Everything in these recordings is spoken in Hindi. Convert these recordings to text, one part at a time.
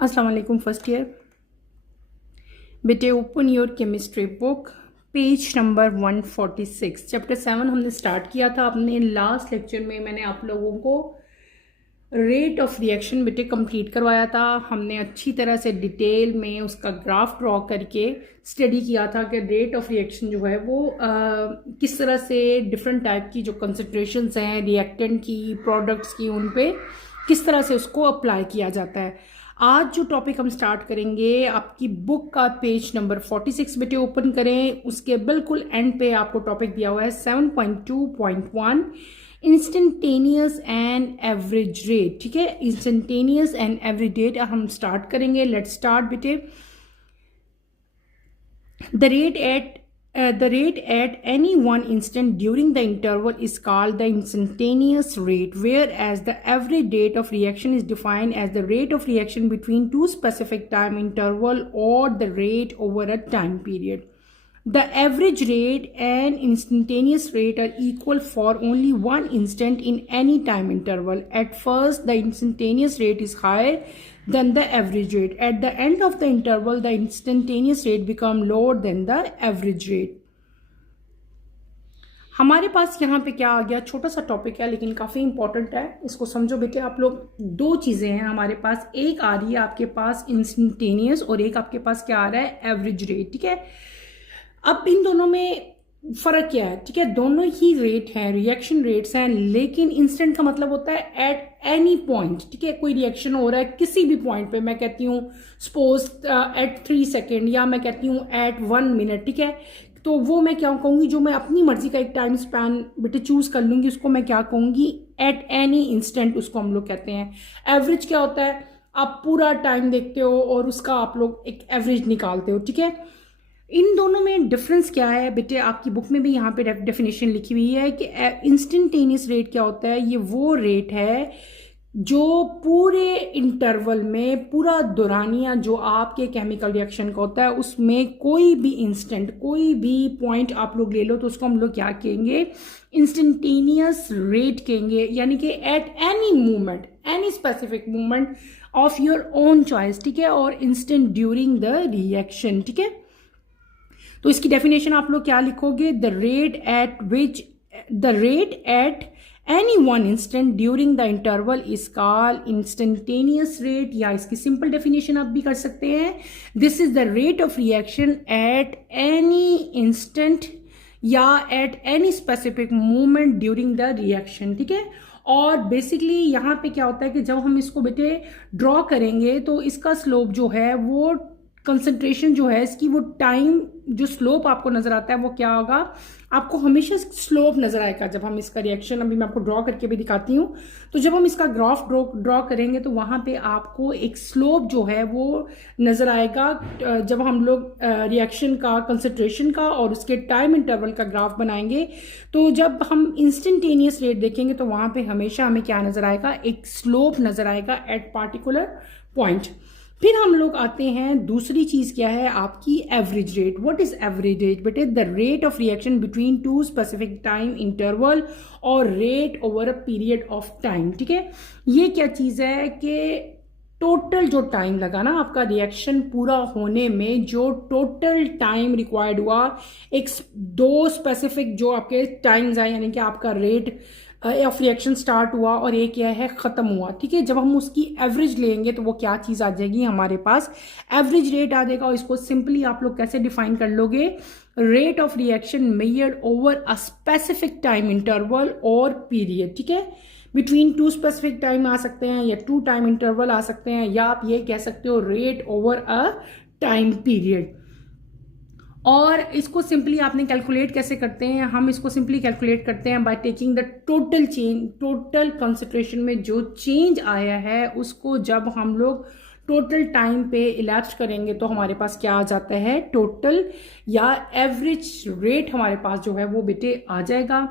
अस्सलाम वालेकुम फर्स्ट ईयर बेटे। Open your chemistry book, page number 146। Chapter 7 हमने स्टार्ट किया था। अपने लास्ट लेक्चर में मैंने आप लोगों को रेट ऑफ रिएक्शन बेटे कंप्लीट करवाया था। हमने अच्छी तरह से डिटेल में उसका ग्राफ ड्रॉ करके स्टडी किया था कि रेट ऑफ रिएक्शन जो है वो किस तरह से डिफरेंट टाइप की जो कंसंट्रेशंस हैं रिएक्टेंट की, प्रोडक्ट्स की, उन पे किस तरह से उसको अप्लाई किया जाता है। आज जो टॉपिक हम स्टार्ट करेंगे, आपकी बुक का पेज नंबर 46 बेटे ओपन करें। उसके बिल्कुल एंड पे आपको टॉपिक दिया हुआ है 7.2.1 इंस्टेंटेनियस एंड एवरेज रेट। ठीक है, इंस्टेंटेनियस एंड एवरेज रेट हम स्टार्ट करेंगे। लेट्स स्टार्ट बेटे। The rate at any one instant during the interval is called the instantaneous rate, whereas the average rate of reaction is defined as the rate of reaction between two specific time interval or the rate over a time period. The average rate and instantaneous rate are equal for only one instant in any time interval. At first, the instantaneous rate is higher than the average rate. At the end of the interval, the instantaneous rate becomes lower than the average rate. हमारे पास यहाँ पे क्या आ गया, छोटा सा टॉपिक है लेकिन काफ़ी इंपॉर्टेंट है, इसको समझो बेटे आप लोग। दो चीज़ें हैं हमारे पास, एक आ रही है आपके पास इंस्टेंटेनियस और एक आपके पास क्या आ रहा है, एवरेज रेट। ठीक है, अब इन दोनों में फ़र्क क्या है? ठीक है, दोनों ही रेट हैं, रिएक्शन रेट्स हैं, लेकिन इंस्टेंट का मतलब होता है एट एनी पॉइंट। ठीक है, कोई रिएक्शन हो रहा है किसी भी पॉइंट पे, मैं कहती हूँ सपोज एट 3 सेकेंड या मैं कहती हूँ एट 1 मिनट। ठीक है, तो वो मैं क्या कहूँगी, जो मैं अपनी मर्जी का एक टाइम स्पैन बेटे चूज़ कर लूँगी, उसको मैं क्या कहूँगी, एट एनी इंस्टेंट, उसको हम लोग कहते हैं। एवरेज क्या होता है, आप पूरा टाइम देखते हो और उसका आप लोग एक एवरेज निकालते हो। ठीक है, इन दोनों में डिफरेंस क्या है बेटे, आपकी बुक में भी यहाँ पे डेफिनेशन लिखी हुई है कि इंस्टेंटेनियस रेट क्या होता है। ये वो रेट है जो पूरे इंटरवल में, पूरा दौरानिया जो आपके केमिकल रिएक्शन का होता है, उसमें कोई भी इंस्टेंट, कोई भी पॉइंट आप लोग ले लो तो उसको हम लोग क्या कहेंगे, इंस्टेंटेनियस रेट कहेंगे। यानी कि at any movement, any specific movement of your own choice. ठीक है, और इंस्टेंट ड्यूरिंग द रिएक्शन। ठीक है, तो इसकी डेफिनेशन आप लोग क्या लिखोगे, the rate at any one instant during the interval is called instantaneous rate, या इसकी सिंपल डेफिनेशन आप भी कर सकते हैं, this is the rate of reaction at any instant या at any specific moment during the reaction. ठीक है, और बेसिकली यहाँ पे क्या होता है कि जब हम इसको बेटे ड्रॉ करेंगे तो इसका स्लोप जो है वो, कंसंट्रेशन जो है इसकी, वो टाइम जो स्लोप आपको नजर आता है वो क्या होगा, आपको हमेशा स्लोप नजर आएगा। जब हम इसका रिएक्शन, अभी मैं आपको ड्रॉ करके भी दिखाती हूँ, तो जब हम इसका ग्राफ ड्रॉ करेंगे तो वहां पे आपको एक स्लोप जो है वो नजर आएगा। जब हम लोग रिएक्शन का, कंसंट्रेशन का और उसके टाइम इंटरवल का ग्राफ बनाएंगे, तो जब हम इंस्टेंटेनियस रेट देखेंगे तो वहां पे हमेशा हमें क्या नजर आएगा, एक स्लोप नजर आएगा एट पार्टिकुलर पॉइंट। फिर हम लोग आते हैं, दूसरी चीज क्या है आपकी, average rate. What is average rate बेटे, the rate of reaction between two specific time interval और rate over a period of time. ठीक है, ये क्या चीज है कि टोटल जो टाइम लगा ना आपका रिएक्शन पूरा होने में, जो टोटल टाइम रिक्वायर्ड हुआ, एक दो स्पेसिफिक जो आपके टाइम्स आए, यानी कि आपका रेट ऑफ रिएक्शन स्टार्ट हुआ और एक क्या है खत्म हुआ। ठीक है, जब हम उसकी एवरेज लेंगे तो वो क्या चीज आ जाएगी हमारे पास, एवरेज रेट आ जाएगा। और इसको सिंपली आप लोग कैसे डिफाइन कर लोगे, rate of reaction measured over a specific time interval और पीरियड। ठीक है, बिटवीन टू स्पेसिफिक टाइम आ सकते हैं या टू टाइम इंटरवल आ सकते हैं, या आप ये कह सकते हो rate over a time period. और इसको सिंपली आपने कैलकुलेट कैसे करते हैं, हम इसको सिंपली कैलकुलेट करते हैं by taking the total change, total concentration में जो चेंज आया है उसको जब हम लोग टोटल टाइम पे इलैप्स करेंगे तो हमारे पास क्या आ जाता है, टोटल या एवरेज रेट हमारे पास जो है वो बेटे आ जाएगा।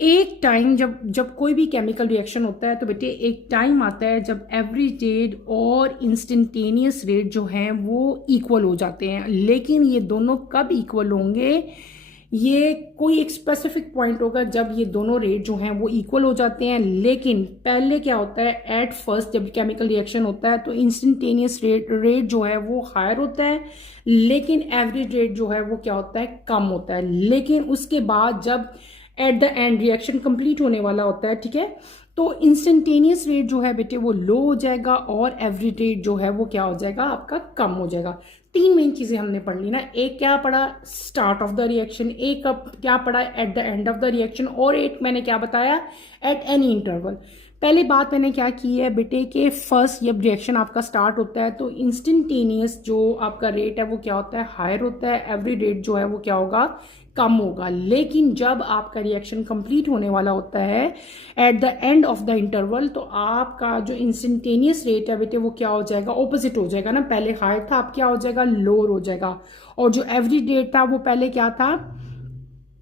एक टाइम जब कोई भी केमिकल रिएक्शन होता है तो बेटे एक टाइम आता है जब एवरेज रेट और इंस्टेंटेनियस रेट जो हैं वो इक्वल हो जाते हैं। लेकिन ये दोनों कब इक्वल होंगे, ये कोई एक स्पेसिफिक पॉइंट होगा जब ये दोनों रेट जो हैं वो इक्वल हो जाते हैं। लेकिन पहले क्या होता है, एट फर्स्ट जब केमिकल रिएक्शन होता है तो इंस्टेंटेनियस रेट जो है वो हायर होता है, लेकिन एवरेज रेट जो है वो क्या होता है, कम होता है। लेकिन उसके बाद जब at the end reaction complete होने वाला होता है, ठीक है, तो इंस्टेंटेनियस रेट जो है बेटे वो लो हो जाएगा और एवरेज रेट जो है वो क्या हो जाएगा, आपका कम हो जाएगा। तीन मेन चीजें हमने पढ़ ली ना, एक क्या पढ़ा, स्टार्ट ऑफ द रिएक्शन, एक अब क्या पढ़ा, at the end of the reaction, और एक मैंने क्या बताया, एट एनी इंटरवल। पहली बात मैंने क्या की है बेटे कि फर्स्ट जब रिएक्शन आपका स्टार्ट होता है तो इंस्टेंटेनियस जो आपका रेट है वो क्या होता है, हायर होता है, एवरेज रेट जो है वो क्या होगा, कम होगा। लेकिन जब आपका रिएक्शन कंप्लीट होने वाला होता है at the end of the interval, तो आपका जो इंस्टेंटेनियस रेट है बेटे वो क्या हो जाएगा, ऑपोजिट हो जाएगा ना, पहले हायर था अब क्या हो जाएगा, लोअर हो जाएगा। और जो एवरेज रेट था वो पहले क्या था,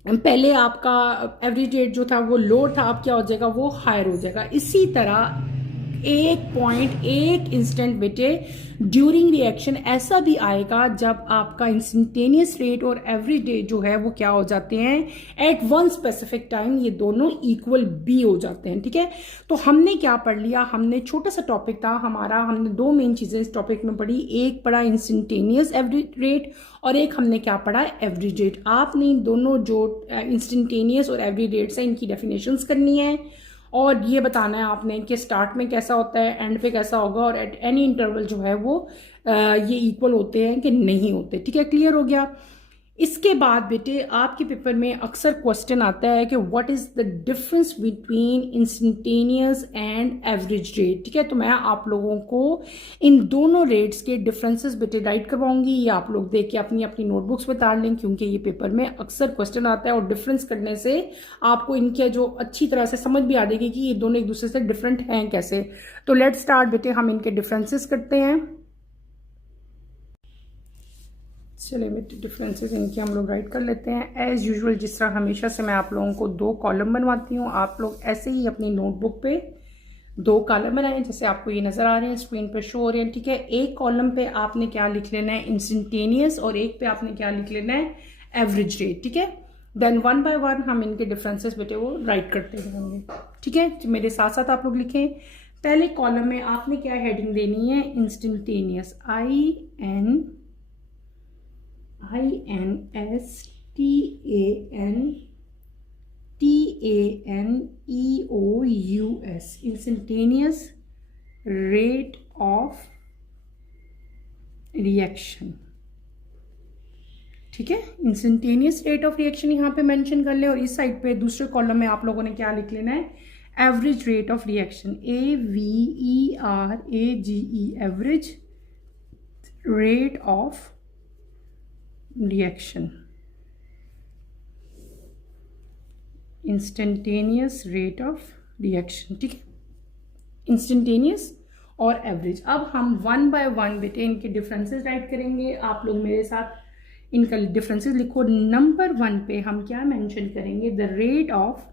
पहले आपका एवरेज रेट जो था वो लोअर था, अब क्या हो जाएगा, वो हायर हो जाएगा। इसी तरह एक पॉइंट, एक इंस्टेंट बेटे ड्यूरिंग रिएक्शन ऐसा भी आएगा जब आपका इंस्टेंटेनियस रेट और एवरेज रेट जो है वो क्या हो जाते हैं, एट वन स्पेसिफिक टाइम ये दोनों इक्वल भी हो जाते हैं। ठीक है, तो हमने क्या पढ़ लिया, हमने छोटा सा टॉपिक था हमारा, हमने दो मेन चीजें इस टॉपिक में पढ़ी, एक पढ़ा इंस्टेंटेनियस एवरेज रेट और एक हमने क्या पढ़ा, एवरेज रेट। आपने दोनों जो इंस्टेंटेनियस और एवरेज रेट्स हैं इनकी डेफिनेशंस करनी है और ये बताना है आपने कि स्टार्ट में कैसा होता है, एंड पे कैसा होगा, और एट एनी इंटरवल जो है वो ये इक्वल होते हैं कि नहीं होते। ठीक है, क्लियर हो गया। इसके बाद बेटे आपके पेपर में अक्सर क्वेश्चन आता है कि what is the difference between instantaneous and average rate. ठीक है, तो मैं आप लोगों को इन दोनों रेट्स के डिफरेंसेस बेटे राइट करवाऊंगी, ये आप लोग देख के अपनी अपनी नोटबुक्स में उतार लें, क्योंकि ये पेपर में अक्सर क्वेश्चन आता है और डिफरेंस करने से आपको इनके जो अच्छी तरह से समझ भी आ जाएगी कि ये दोनों एक दूसरे से डिफरेंट हैं कैसे। तो लेट्स स्टार्ट बेटे, हम इनके डिफरेंसेस करते हैं। चलिए बेटे डिफरेंसेस इनके हम लोग राइट कर लेते हैं। एज यूजुअल जिस तरह हमेशा से मैं आप लोगों को दो कॉलम बनवाती हूँ, आप लोग ऐसे ही अपनी नोटबुक पे दो कॉलम बनाएं जैसे आपको ये नजर आ रहे हैं स्क्रीन पे शो हो रहे हैं। ठीक है, एक कॉलम पे आपने क्या लिख लेना है, इंस्टेंटेनियस, और एक पे आपने क्या लिख लेना है, एवरेज रेट। ठीक है, देन वन बाय वन हम इनके डिफरेंसेस बेटे वो राइट करते रहेंगे। ठीक है, तो मेरे साथ साथ आप लोग लिखें। पहले कॉलम में आपने क्या हेडिंग देनी है, instantaneous, INSTANTANEOUS, instantaneous rate of reaction. ठीक है, इंस्टेंटेनियस रेट ऑफ रिएक्शन यहां पे मेंशन कर ले, और इस साइड पे दूसरे कॉलम में आप लोगों ने क्या लिख लेना है, average rate of reaction, AVERAGE, average rate of reaction, instantaneous rate of reaction. ठीक है, इंस्टेंटेनियस और एवरेज। अब हम वन बाय वन बेटे इनके डिफरेंसेस राइट करेंगे। आप लोग मेरे साथ इनका डिफरेंसेस लिखो। नंबर वन पे हम क्या मेंशन करेंगे, the rate of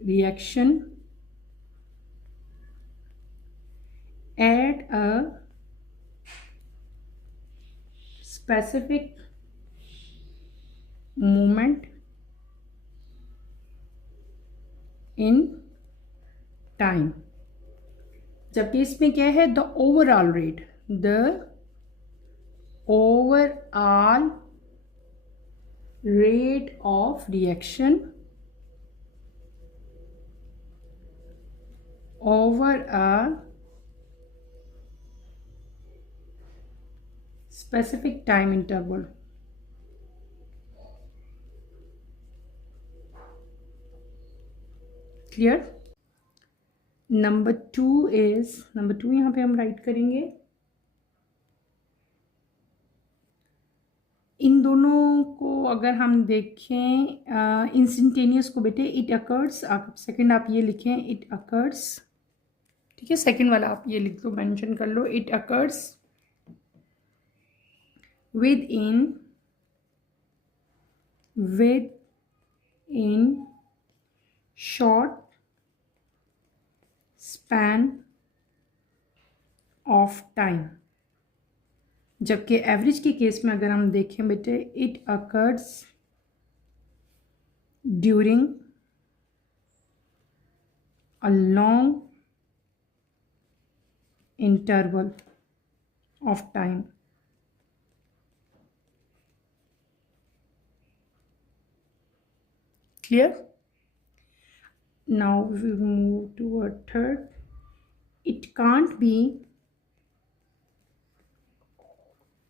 reaction at a specific moment in time, जबकि इसमें क्या है, the overall rate, the overall rate of reaction over a specific time interval. Clear? Number two यहाँ पे हम राइट करेंगे, इन दोनों को अगर हम देखें, इंस्टेंटेनियस को बेटे इट अकर्स, आप सेकंड आप ये लिखें, इट अकर्स। ठीक है, सेकंड वाला आप ये लिख दो, मेंशन कर लो, it occurs within short span of time. जबकि एवरेज के केस में अगर हम देखें बेटे, it occurs during a long interval of time. Clear? Now we will move to a third. It can't be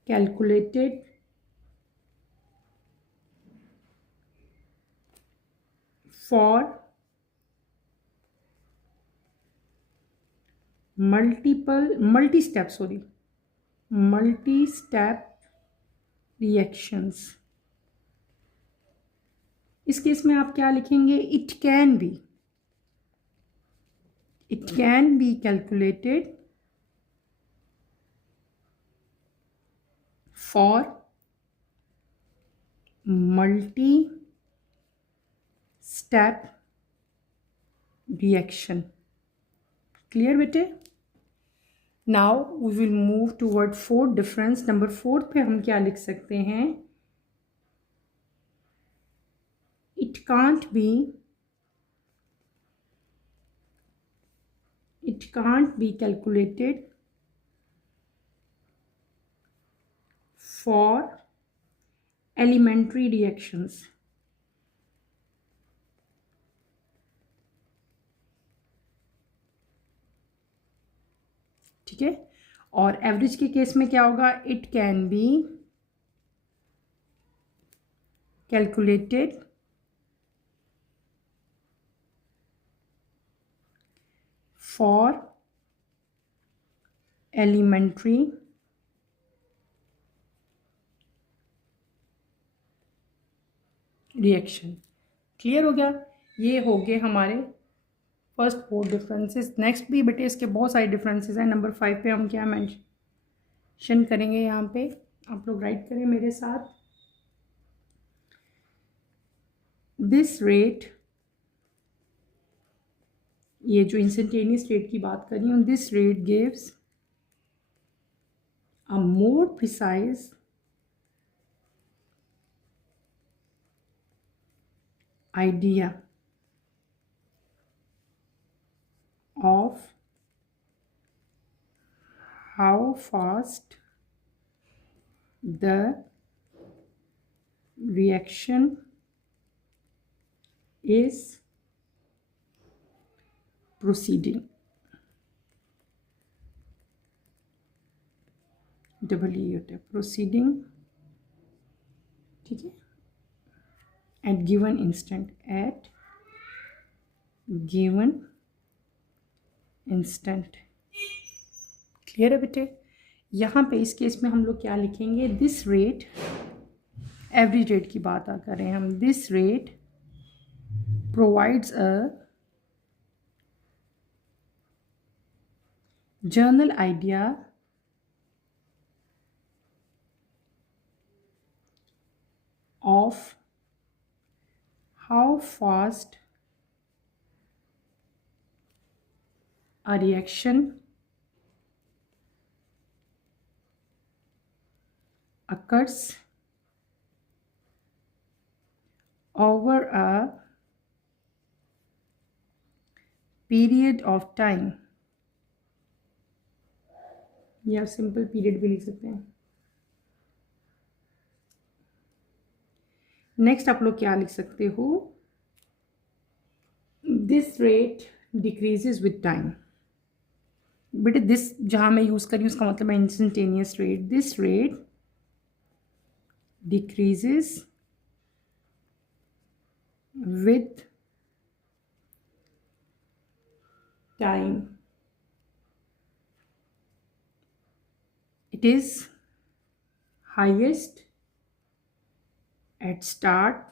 calculated for multi-step reactions. इस केस में आप क्या लिखेंगे? It can be calculated for multi step reaction. Clear बेटे? Now we will move toward fourth difference. Number 4 पे हम क्या लिख सकते हैं? It can't be calculated for elementary reactions. ठीक है. और एवरेज के केस में क्या होगा? It can be calculated for elementary reaction. Clear हो गया? ये हो गए हमारे फर्स्ट 4 डिफरेंसेस. नेक्स्ट भी बेटे इसके बहुत सारे डिफरेंसेस हैं. नंबर 5 पे हम क्या मेंशन करेंगे? यहाँ पे आप लोग राइट करें मेरे साथ. दिस रेट, ये जो इंस्टेंटेनियस रेट की बात कर रही हूँ, this rate gives a more precise idea of how fast the reaction is proceeding. proceeding. ठीक है. at given instant. क्लियर है बेटे? यहाँ पे इस केस में हम लोग क्या लिखेंगे? दिस रेट, एवरेज रेट की बात कर रहे हैं हम. This rate provides a general idea of how fast a reaction occurs over a period of time, या सिंपल पीरियड भी लिख सकते हैं. नेक्स्ट आप लोग क्या लिख सकते हो? This rate decreases with time. बेटे दिस जहाँ मैं यूज़ करी उसका मतलब है instantaneous rate. This rate decreases with time. It is highest at start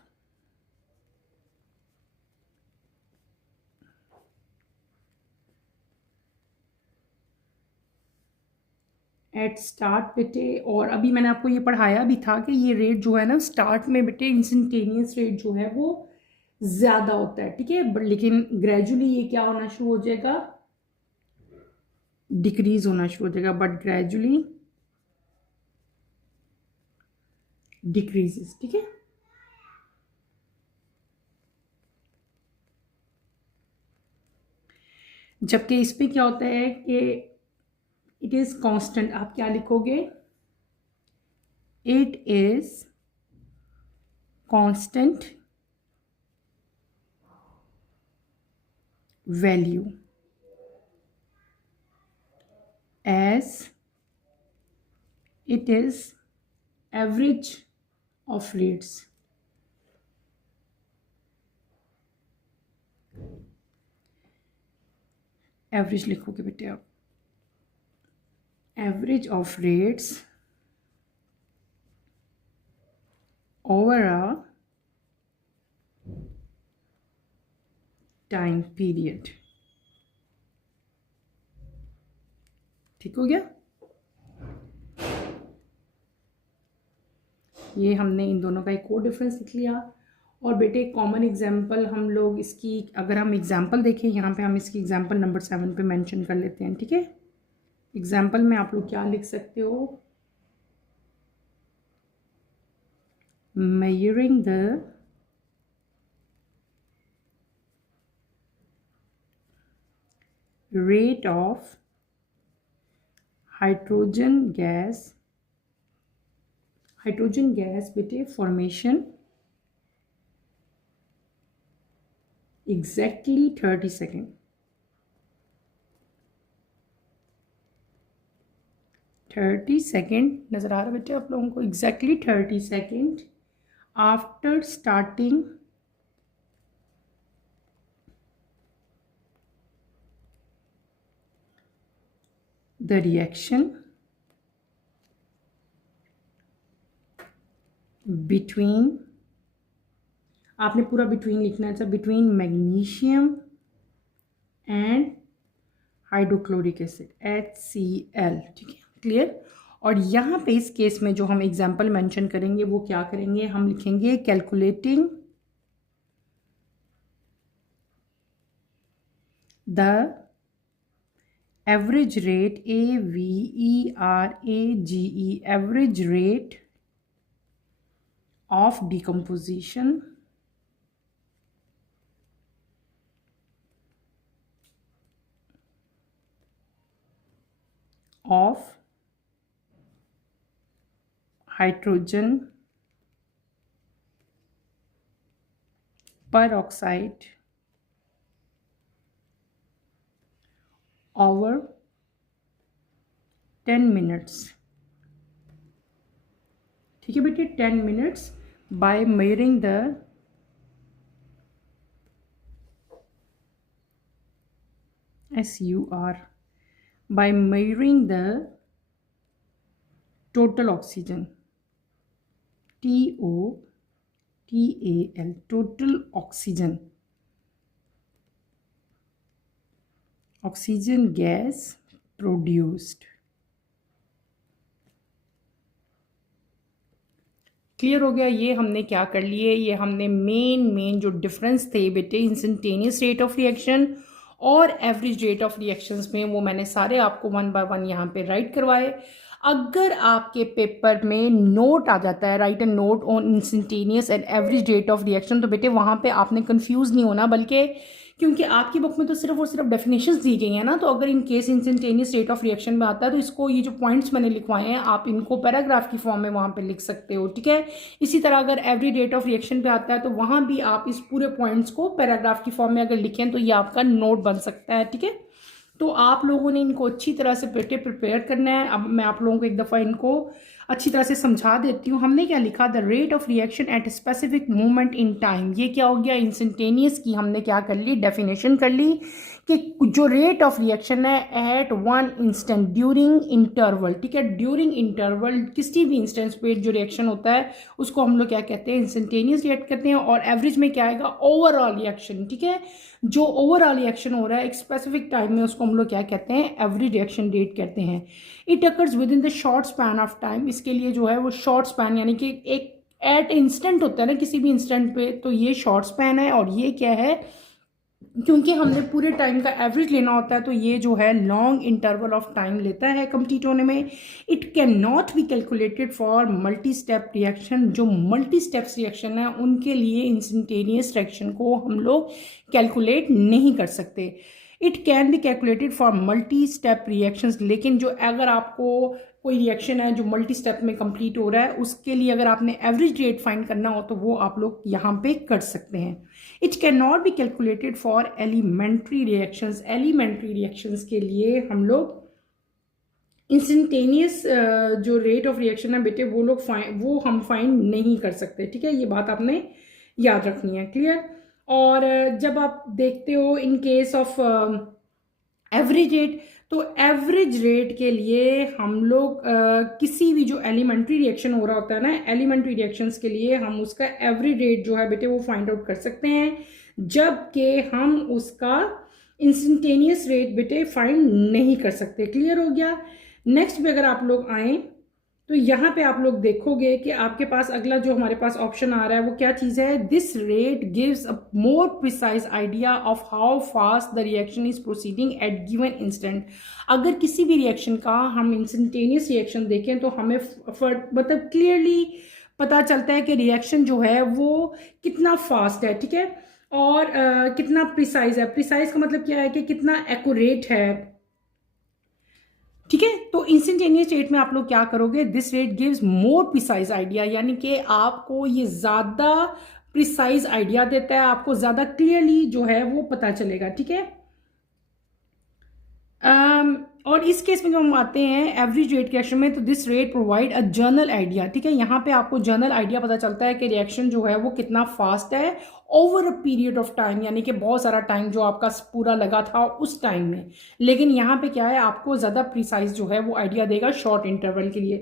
बेटे. और अभी मैंने आपको ये पढ़ाया भी था कि ये रेट जो है ना, स्टार्ट में बेटे इंस्टेंटेनियस रेट जो है वो ज़्यादा होता है. ठीक है. लेकिन ग्रेजुअली ये क्या होना शुरू हो जाएगा? डिक्रीज होना शुरू हो जाएगा. बट ग्रेजुअली डिक्रीजेस, ठीक है। जबकि इस पे क्या होता है कि इट इज कांस्टेंट। आप क्या लिखोगे? It is constant value as it is average of rates। Average लिखोगे बेटे आप, average of rates over a time period. ठीक हो गया? ये हमने इन दोनों का एक और डिफरेंस लिख लिया। और बेटे कॉमन एग्जाम्पल हम लोग इसकी, अगर हम एग्जाम्पल देखें यहाँ पे, हम इसकी एग्जाम्पल नंबर 7 पे मेंशन कर लेते हैं, ठीक है। एग्जाम्पल में आप लोग क्या लिख सकते हो? measuring the rate of hydrogen gas बेटे formation exactly 30 सेकेंड। 30 सेकेंड नज़र आ रहा है बेटे आप लोगों को? exactly 30 second after starting the reaction between, आपने पूरा between लिखना है, between magnesium and hydrochloric acid HCl, ठीक है, क्लियर। और यहाँ पे इस केस में जो हम एग्जाम्पल मेंशन करेंगे वो क्या करेंगे? हम लिखेंगे calculating the average rate, AVERAGE, average rate of decomposition of hydrogen peroxide over 10 minutes, ठीक है बेटे, 10 minutes by measuring the SUR, by measuring the total oxygen, TOTAL, total oxygen gas produced। Clear हो गया? ये हमने क्या कर लिए, ये हमने मेन जो डिफरेंस थे बेटे इंस्टेंटेनियस रेट ऑफ रिएक्शन और एवरेज रेट ऑफ रिएक्शंस में, वो मैंने सारे आपको 1 by 1 यहाँ पे राइट करवाए। अगर आपके पेपर में नोट आ जाता है, right A note on instantaneous and average rate of reaction, तो बेटे वहाँ पे आपने कंफ्यूज नहीं होना, बल्कि क्योंकि आपकी बुक में तो सिर्फ और सिर्फ डेफिनेशंस दी गई हैं ना, तो अगर in case instantaneous rate of reaction में आता है तो इसको, ये जो पॉइंट्स मैंने लिखवाए हैं, आप इनको पैराग्राफ की फॉर्म में वहाँ पे लिख सकते हो, ठीक है। इसी तरह अगर एवरेज रेट ऑफ रिएक्शन पे आता है तो वहाँ भी आप इस पूरे पॉइंट्स को पैराग्राफ की फॉर्म में अगर लिखें तो ये आपका नोट बन सकता है, ठीक है। तो आप लोगों ने इनको अच्छी तरह से प्रिपेयर करना है। अब मैं आप लोगों को एक दफ़ा इनको अच्छी तरह से समझा देती हूँ। हमने क्या लिखा? The rate of reaction at specific moment in time. ये क्या हो गया? इंस्टेंटेनियस की हमने क्या कर ली? डेफिनेशन कर ली कि जो रेट ऑफ रिएक्शन है at one instant during interval, ठीक है। ड्यूरिंग इंटरवल किसी भी इंस्टेंस पे जो रिएक्शन होता है उसको हम लोग क्या कहते हैं? इंस्टेंटेनियस रिएक्ट करते हैं। और एवरेज में क्या आएगा? ओवरऑल रिएक्शन, ठीक है। जो ओवरऑल रिएक्शन हो रहा है एक स्पेसिफिक टाइम में उसको हम लोग क्या कहते हैं? एवरेज रिएक्शन रेट कहते हैं। It occurs with in the short span of time. इसके लिए जो है वो शॉर्ट स्पैन यानी कि एक एट इंस्टेंट होता है ना किसी भी इंस्टेंट पे, तो ये शॉर्ट स्पैन है। और ये क्या है? क्योंकि हमने पूरे टाइम का एवरेज लेना होता है तो ये जो है लॉन्ग इंटरवल ऑफ टाइम लेता है कंप्लीट होने में। It can not be calculated for multi step reaction. जो मल्टी स्टेप्स रिएक्शन है उनके लिए इंस्टेंटेनियस रिएक्शन को हम लोग कैलकुलेट नहीं कर सकते। It can be calculated for multi step reactions, लेकिन जो अगर आपको कोई रिएक्शन है जो मल्टी स्टेप में कंप्लीट हो रहा है उसके लिए अगर आपने एवरेज रेट फाइंड करना हो तो वो आप लोग यहाँ पे कर सकते हैं। It can not be calculated for elementary reactions. Elementary reactions के लिए हम लोग इंस्टेंटेनियस जो रेट ऑफ रिएक्शन है बेटे वो हम फाइंड नहीं कर सकते। ठीक है, ये बात आपने याद रखनी है। क्लियर। और जब आप देखते हो in case of average rate, तो एवरेज रेट के लिए हम लोग किसी भी जो एलिमेंट्री रिएक्शन हो रहा होता है ना, एलिमेंट्री रिएक्शंस के लिए हम उसका एवरेज रेट जो है बेटे वो फाइंड आउट कर सकते हैं, जबकि हम उसका इंस्टेंटेनियस रेट बेटे फाइंड नहीं कर सकते। क्लियर हो गया। नेक्स्ट पे अगर आप लोग आए तो यहाँ पे आप लोग देखोगे कि आपके पास अगला जो हमारे पास ऑप्शन आ रहा है वो क्या चीज़ है, this rate gives a more precise idea of how fast the reaction is proceeding at given instant. अगर किसी भी रिएक्शन का हम इंस्टेंटेनियस रिएक्शन देखें तो हमें मतलब क्लियरली पता चलता है कि रिएक्शन जो है वो कितना फास्ट है। ठीक है, और कितना प्रिसाइज है। प्रिसाइज का मतलब क्या है कि कितना एक्यूरेट है। ठीक है, तो इंस्टेंटेनियस रेट में आप लोग क्या करोगे, this rate gives more precise idea, यानी कि आपको ये ज़्यादा प्रिसाइज आइडिया देता है, आपको ज़्यादा क्लियरली जो है वो पता चलेगा। ठीक है, और इस केस में जो हम आते हैं एवरेज रेट के रिएक्शन में, तो this rate provide a general idea. ठीक है, यहाँ पे आपको जनरल आइडिया पता चलता है कि रिएक्शन जो है वो कितना फास्ट है over a period of time, यानी कि बहुत सारा टाइम जो आपका पूरा लगा था उस टाइम में। लेकिन यहाँ पे क्या है, आपको ज़्यादा प्रिसाइज जो है वो आइडिया देगा शॉर्ट इंटरवल के लिए।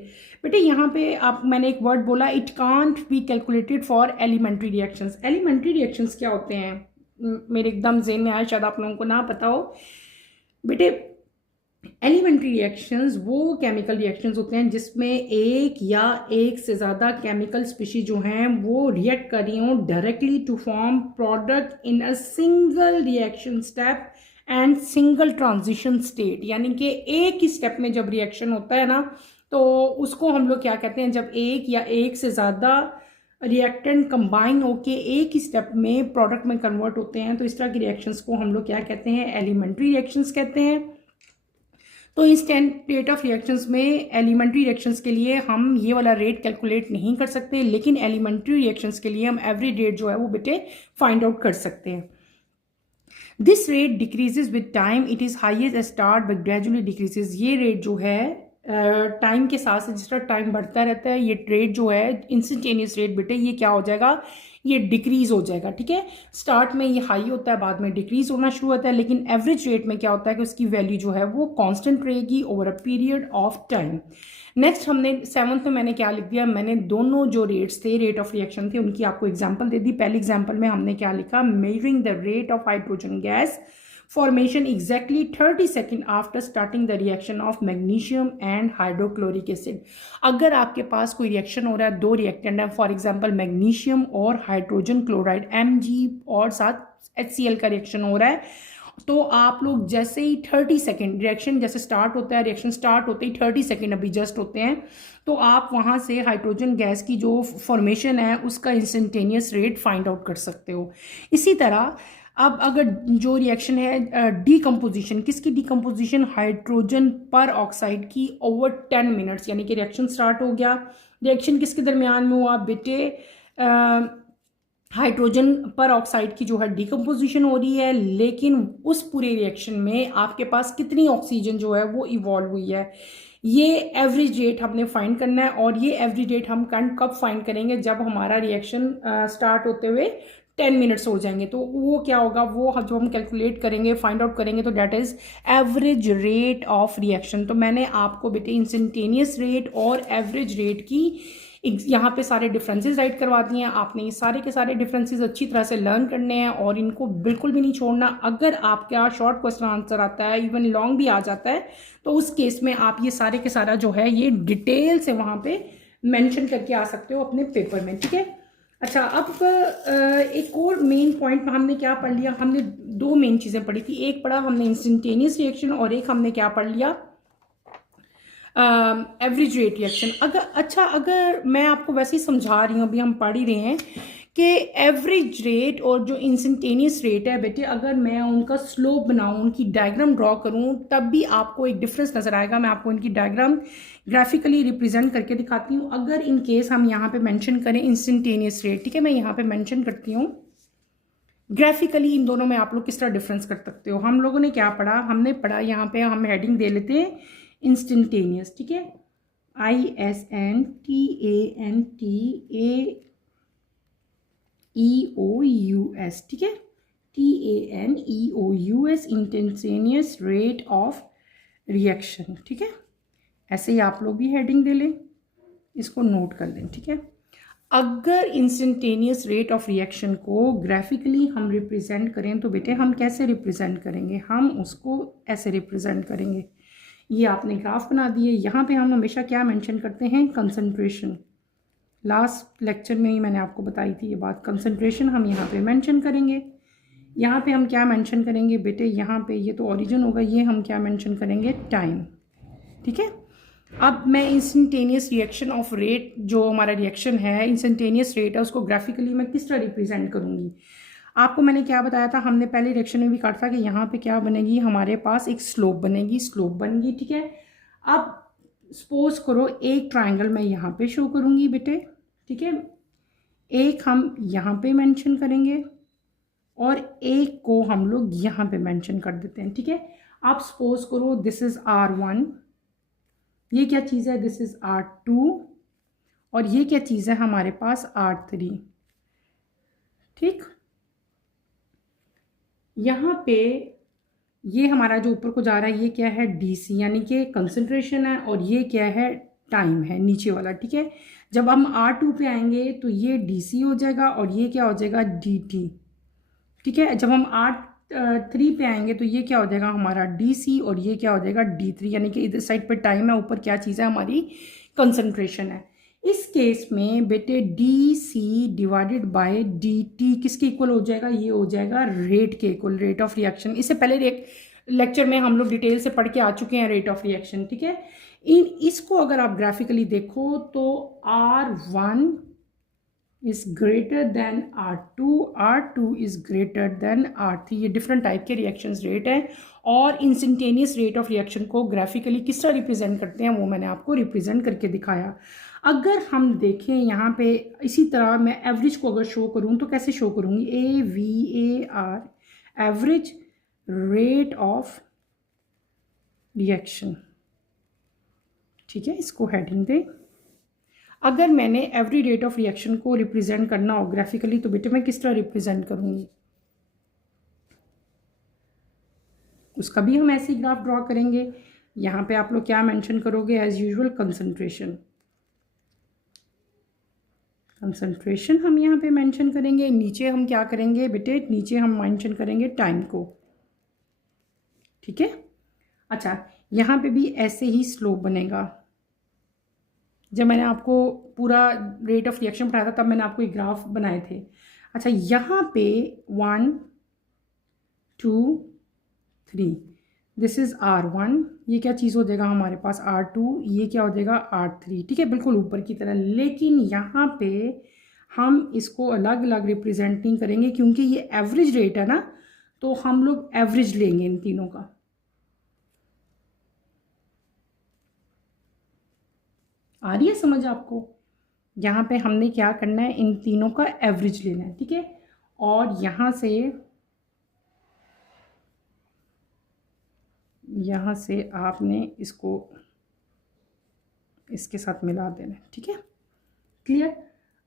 बेटे यहाँ पे मैंने एक वर्ड बोला, it can't be calculated for elementary reactions. Elementary reactions क्या होते हैं, मेरे एकदम जेहन में आया, शायद आप लोगों को ना पता हो। बेटे एलिमेंट्री रिएक्शंस वो केमिकल रिएक्शंस होते हैं जिसमें एक या एक से ज़्यादा केमिकल स्पीशीज जो हैं वो रिएक्ट कर रही हों directly to form product in a single reaction step and single transition state. यानी कि एक ही स्टेप में जब रिएक्शन होता है ना तो उसको हम लोग क्या कहते हैं, जब एक या एक से ज़्यादा रिएक्टेंट कंबाइन होके एक ही स्टेप में प्रोडक्ट में कन्वर्ट होते हैं, तो इस तरह की रिएक्शंस को हम लोग क्या कहते हैं, एलिमेंट्री रिएक्शंस कहते हैं। तो इंस्टेंट रेट ऑफ रिएक्शंस में एलिमेंट्री रिएक्शंस के लिए हम ये वाला रेट कैलकुलेट नहीं कर सकते, लेकिन एलिमेंट्री रिएक्शंस के लिए हम एवरेज रेट जो है वो बेटे फाइंड आउट कर सकते हैं। This rate decreases with time, it is highest eight start but gradually decreases. ये रेट जो है टाइम के साथ जिस तरह टाइम बढ़ता रहता है, ये रेट जो है इंस्टेंटेनियस रेट बेटे ये क्या हो जाएगा, ये डिक्रीज हो जाएगा। ठीक है, स्टार्ट में ये हाई होता है, बाद में डिक्रीज होना शुरू होता है, लेकिन एवरेज रेट में क्या होता है कि उसकी वैल्यू जो है वो कांस्टेंट रहेगी over a period of time. Next हमने 7th में मैंने क्या लिख दिया, मैंने दोनों जो रेट्स थे, रेट ऑफ रिएक्शन थे, उनकी आपको एग्जाम्पल दे दी। पहले एग्जाम्पल में हमने क्या लिखा, measuring the rate of hydrogen gas formation exactly 30 seconds after starting the reaction of magnesium and hydrochloric acid। अगर आपके पास कोई रिएक्शन हो रहा है, दो रिएक्टेंट है, फॉर एग्जांपल मैग्नीशियम और हाइड्रोजन क्लोराइड Mg और साथ HCl का रिएक्शन हो रहा है, तो आप लोग जैसे ही 30 सेकेंड रिएक्शन जैसे स्टार्ट होता है, रिएक्शन स्टार्ट होते ही 30 सेकेंड अभी जस्ट होते हैं, तो आप वहाँ से हाइड्रोजन गैस की जो फॉर्मेशन है उसका इंस्टेंटेनियस रेट फाइंड आउट कर सकते हो। इसी तरह अब अगर जो रिएक्शन है डीकम्पोजिशन, किसकी डीकम्पोजिशन, हाइड्रोजन पर ऑक्साइड की ओवर 10 मिनट्स, यानी कि रिएक्शन स्टार्ट हो गया, रिएक्शन किसके दरमियान में हुआ बेटे, हाइड्रोजन पर ऑक्साइड की जो है डीकम्पोजिशन हो रही है, लेकिन उस पूरे रिएक्शन में आपके पास कितनी ऑक्सीजन जो है वो इवॉल्व हुई है, ये एवरेज रेट हमने फाइंड करना है। और ये एवरेज रेट हम कब फाइंड करेंगे, जब हमारा रिएक्शन स्टार्ट होते हुए 10 मिनट्स हो जाएंगे, तो वो क्या होगा, वो जो हम कैलकुलेट करेंगे, फाइंड आउट करेंगे, तो that is average rate of reaction. तो मैंने आपको बेटे इंस्टेंटेनियस रेट और एवरेज रेट की यहाँ पे सारे डिफरेंसेस राइट करवा दिए हैं। आपने ये सारे के सारे डिफरेंसेस अच्छी तरह से लर्न करने हैं और इनको बिल्कुल भी नहीं छोड़ना। अगर आपका शॉर्ट क्वेश्चन आंसर आता है, इवन लॉन्ग भी आ जाता है, तो उस केस में आप ये सारे के सारा जो है ये डिटेल से वहाँ पे मेंशन करके आ सकते हो अपने पेपर में। ठीक है, अच्छा, अब एक और मेन पॉइंट हमने क्या पढ़ लिया, हमने दो मेन चीज़ें पढ़ी थी, एक पढ़ा हमने इंस्टेंटेनियस रिएक्शन और एक हमने क्या पढ़ लिया, एवरेज रेट रिएक्शन। अगर मैं आपको वैसे ही समझा रही हूँ, अभी हम पढ़ ही रहे हैं कि एवरेज रेट और जो इंस्टेंटेनियस रेट है बेटे, अगर मैं उनका स्लोप बनाऊँ, उनकी डायग्राम ड्रॉ करूँ, तब भी आपको एक डिफरेंस नज़र आएगा। मैं आपको इनकी डायग्राम ग्राफिकली रिप्रेजेंट करके दिखाती हूँ। अगर इन केस हम यहाँ पे मेंशन करें इंस्टेंटेनियस रेट, ठीक है, मैं यहाँ पे मेंशन करती हूँ ग्राफिकली, इन दोनों में आप लोग किस तरह डिफरेंस कर सकते हो। हम लोगों ने क्या पढ़ा, हमने पढ़ा यहाँ पे हम हेडिंग दे लेते हैं इंस्टेंटेनियस, ठीक है, ISNTANEOUS, ठीक है, TANEOUS, instantaneous rate of reaction, ठीक है। ऐसे ही आप लोग भी हेडिंग दे लें, इसको नोट कर लें, ठीक है। अगर इंस्टेंटेनियस रेट ऑफ रिएक्शन को ग्राफिकली हम रिप्रेजेंट करें तो बेटे हम कैसे रिप्रेजेंट करेंगे, हम उसको ऐसे रिप्रेजेंट करेंगे। ये आपने ग्राफ बना दिए, यहाँ पे हम हमेशा क्या मेंशन करते हैं, कंसंट्रेशन। लास्ट लेक्चर में ही मैंने आपको बताई थी ये बात, कंसंट्रेशन हम यहाँ पे मेंशन करेंगे। यहाँ पे हम क्या मेंशन करेंगे बेटे, यहाँ पे ये तो ओरिजिन होगा, ये हम क्या मेंशन करेंगे, टाइम, ठीक है। अब मैं इंस्टेंटेनियस रिएक्शन ऑफ रेट, जो हमारा रिएक्शन है इंस्टेंटेनियस रेट है, उसको ग्राफिकली मैं किस तरह रिप्रेजेंट करूँगी। आपको मैंने क्या बताया था, हमने पहले रिएक्शन में भी कहा था कि यहाँ पे क्या बनेगी, हमारे पास एक स्लोप बनेगी, स्लोप बन गई, ठीक है। अब सपोज करो एक ट्राइंगल मैं यहाँ पे शो करूँगी बेटे, ठीक है, एक हम यहाँ पे मेंशन करेंगे और एक को हम लोग यहाँ पे मेंशन कर देते हैं, ठीक है। आप सपोज करो दिस इज R1, ये क्या चीज़ है, दिस इज R2, और ये क्या चीज़ है हमारे पास R3, ठीक। यहाँ पे ये हमारा जो ऊपर को जा रहा है ये क्या है, DC, यानी कि कंसंट्रेशन है, और ये क्या है, टाइम है नीचे वाला, ठीक है। जब हम R2 पे आएंगे तो ये DC हो जाएगा और ये क्या हो जाएगा, DT, ठीक है। जब हम R3 पे आएंगे तो ये क्या हो जाएगा हमारा DC, और ये क्या हो जाएगा D3, यानी कि इधर साइड पे टाइम है, ऊपर क्या चीज़ है, हमारी कंसंट्रेशन है। इस केस में बेटे DC डिवाइडेड बाय DT किसके इक्वल हो जाएगा, ये हो जाएगा रेट के इक्वल, रेट ऑफ रिएक्शन। इससे पहले लेक्चर में हम लोग डिटेल से पढ़ के आ चुके हैं रेट ऑफ रिएक्शन, ठीक है। इसको अगर आप ग्राफिकली देखो तो R1 is greater than R2, R2 is greater than R3, ये डिफरेंट टाइप के रिएक्शंस रेट है। और इंस्टेंटेनियस रेट ऑफ रिएक्शन को ग्राफिकली किस तरह रिप्रेजेंट करते हैं वो मैंने आपको रिप्रेजेंट करके दिखाया। अगर हम देखें यहाँ पे इसी तरह मैं एवरेज को अगर शो करूँ तो कैसे शो करूँगी, AVAR, average rate of reaction, ठीक है, इसको हेडिंग दे। अगर मैंने एवरी रेट ऑफ रिएक्शन को रिप्रेजेंट करना हो ग्राफिकली तो बेटे मैं किस तरह रिप्रेजेंट करूँगी, उसका भी हम ऐसे ही ग्राफ ड्रॉ करेंगे। यहाँ पे आप लोग क्या मेंशन करोगे, एज यूजुअल कंसंट्रेशन, कंसंट्रेशन हम यहाँ पे मेंशन करेंगे। नीचे हम क्या करेंगे बेटे, नीचे हम मेंशन करेंगे टाइम को, ठीक है। अच्छा, यहाँ पे भी ऐसे ही स्लोप बनेगा। जब मैंने आपको पूरा रेट ऑफ रिएक्शन पढ़ाया था तब मैंने आपको एक ग्राफ बनाए थे। अच्छा, यहाँ पे 1 2 3, दिस इज़ R1, ये क्या चीज़ हो जाएगा हमारे पास R2, ये क्या हो जाएगा R3, ठीक है, बिल्कुल ऊपर की तरह। लेकिन यहाँ पे हम इसको अलग अलग रिप्रेजेंट नहीं करेंगे क्योंकि ये एवरेज रेट है ना, तो हम लोग एवरेज लेंगे इन तीनों का। आ रही है समझ आपको, यहाँ पे हमने क्या करना है, इन तीनों का एवरेज लेना है, ठीक है। और यहाँ से आपने इसको इसके साथ मिला देना है, ठीक है, क्लियर।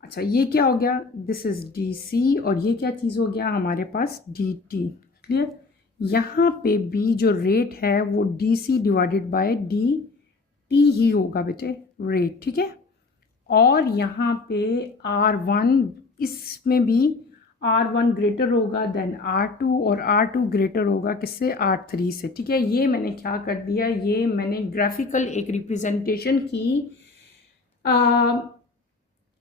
अच्छा, ये क्या हो गया, दिस इज़ DC, और ये क्या चीज़ हो गया हमारे पास, DT, क्लियर। यहाँ पे B जो रेट है वो DC डिवाइडेड बाय DT ही होगा बेटे, रेट, ठीक है। और यहाँ पे R1, इसमें भी R1 ग्रेटर होगा देन R2, और R2 ग्रेटर होगा किससे, R3 से, ठीक है। ये मैंने क्या कर दिया, ये मैंने ग्राफिकल एक रिप्रेजेंटेशन की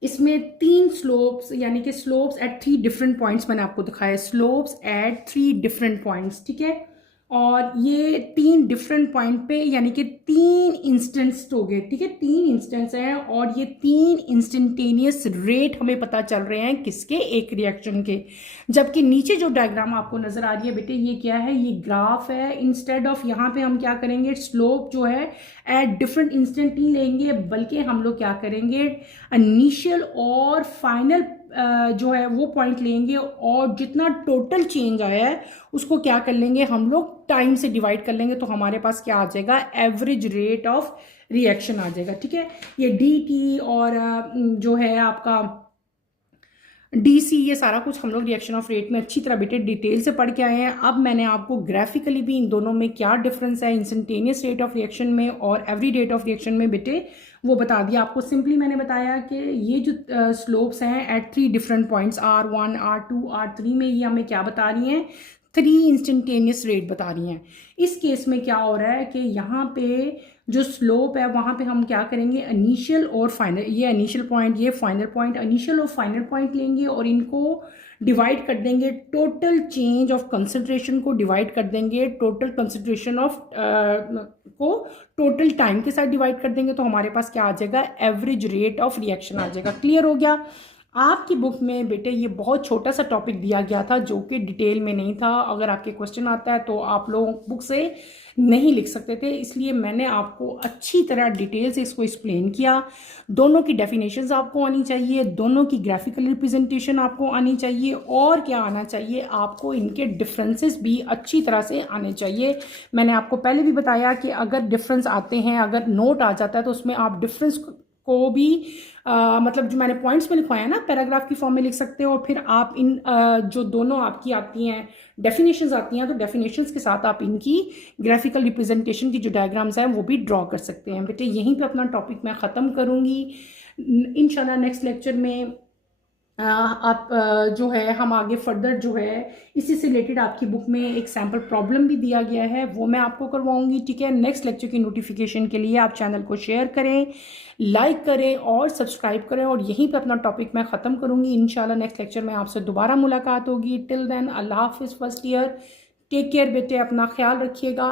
इसमें 3 स्लोप्स यानी कि स्लोप्स एट 3 डिफरेंट पॉइंट्स मैंने आपको दिखाया, स्लोप्स एट 3 डिफरेंट पॉइंट्स, ठीक है। और ये 3 डिफरेंट पॉइंट पे यानी कि 3 इंस्टेंट्स हो गए, ठीक है, 3 इंस्टेंट्स हैं और ये 3 इंस्टेंटेनियस रेट हमें पता चल रहे हैं किसके, एक रिएक्शन के। जबकि नीचे जो डायग्राम आपको नजर आ रही है बेटे, ये क्या है, ये ग्राफ है। इंस्टेड ऑफ यहाँ पे हम क्या करेंगे, स्लोप जो है एट डिफरेंट इंस्टेंट नहीं लेंगे, बल्कि हम लोग क्या करेंगे, इनिशियल और फाइनल जो है वो पॉइंट लेंगे और जितना टोटल चेंज आया है उसको क्या कर लेंगे हम लोग, टाइम से डिवाइड कर लेंगे, तो हमारे पास क्या आ जाएगा, एवरेज रेट ऑफ रिएक्शन आ जाएगा, ठीक है। ये डी टी और जो है आपका डीसी, ये सारा कुछ हम लोग रिएक्शन ऑफ रेट में अच्छी तरह बेटे डिटेल से पढ़ के आए हैं। अब मैंने आपको ग्राफिकली भी इन दोनों में क्या डिफरेंस है इंस्टेंटेनियस रेट ऑफ रिएक्शन में और एवरी रेट ऑफ रिएक्शन में बेटे वो बता दिया आपको। सिंपली मैंने बताया कि ये जो स्लोप्स हैं eight 3 different points R1 R2 R3 में, ये हमें क्या बता रही हैं, 3 इंस्टेंटेनियस रेट बता रही हैं। इस केस में क्या हो रहा है कि यहाँ पे जो स्लोप है वहाँ पे हम क्या करेंगे, इनिशियल और फाइनल, ये इनिशियल पॉइंट ये फाइनल पॉइंट, इनिशियल और फाइनल पॉइंट लेंगे और इनको डिवाइड कर देंगे, टोटल चेंज ऑफ कंसंट्रेशन को डिवाइड कर देंगे, टोटल कंसंट्रेशन ऑफ को टोटल टाइम के साथ डिवाइड कर देंगे, तो हमारे पास क्या आ जाएगा, एवरेज रेट ऑफ रिएक्शन आ जाएगा। क्लियर हो गया। आपकी बुक में बेटे ये बहुत छोटा सा टॉपिक दिया गया था जो कि डिटेल में नहीं था। अगर आपके क्वेश्चन आता है तो आप लोग बुक से नहीं लिख सकते थे, इसलिए मैंने आपको अच्छी तरह डिटेल से इसको एक्सप्लेन किया। दोनों की डेफिनेशंस आपको आनी चाहिए, दोनों की ग्राफिकल रिप्रेजेंटेशन आपको आनी चाहिए, और क्या आना चाहिए आपको, इनके डिफरेंसेस भी अच्छी तरह से आने चाहिए। मैंने आपको पहले भी बताया कि अगर डिफरेंस आते हैं, अगर नोट आ जाता है तो उसमें आप डिफरेंस को भी मतलब जो मैंने पॉइंट्स में लिखवाया है ना, पैराग्राफ की फॉर्म में लिख सकते हो, और फिर आप इन जो दोनों आपकी आती हैं डेफिनेशंस आती हैं, तो डेफिनेशंस के साथ आप इनकी ग्राफिकल रिप्रेजेंटेशन की जो डायग्राम्स हैं वो भी ड्रॉ कर सकते हैं। बेटे यहीं पे अपना टॉपिक मैं ख़त्म करूँगी। इंशाल्लाह नेक्स्ट लेक्चर में आप जो है हम आगे फर्दर जो है इसी से रिलेटेड आपकी बुक में एक सैम्पल प्रॉब्लम भी दिया गया है, वो मैं आपको करवाऊंगी, ठीक है। नेक्स्ट लेक्चर की नोटिफिकेशन के लिए आप चैनल को शेयर करें, लाइक करें और सब्सक्राइब करें, और यहीं पे अपना टॉपिक मैं ख़त्म करूंगी। इंशाल्लाह नेक्स्ट लेक्चर में आपसे दोबारा मुलाकात होगी। टिल देन अल्लाह हाफिज़ फर्स्ट ईयर, टेक केयर बेटे, अपना ख्याल रखिएगा।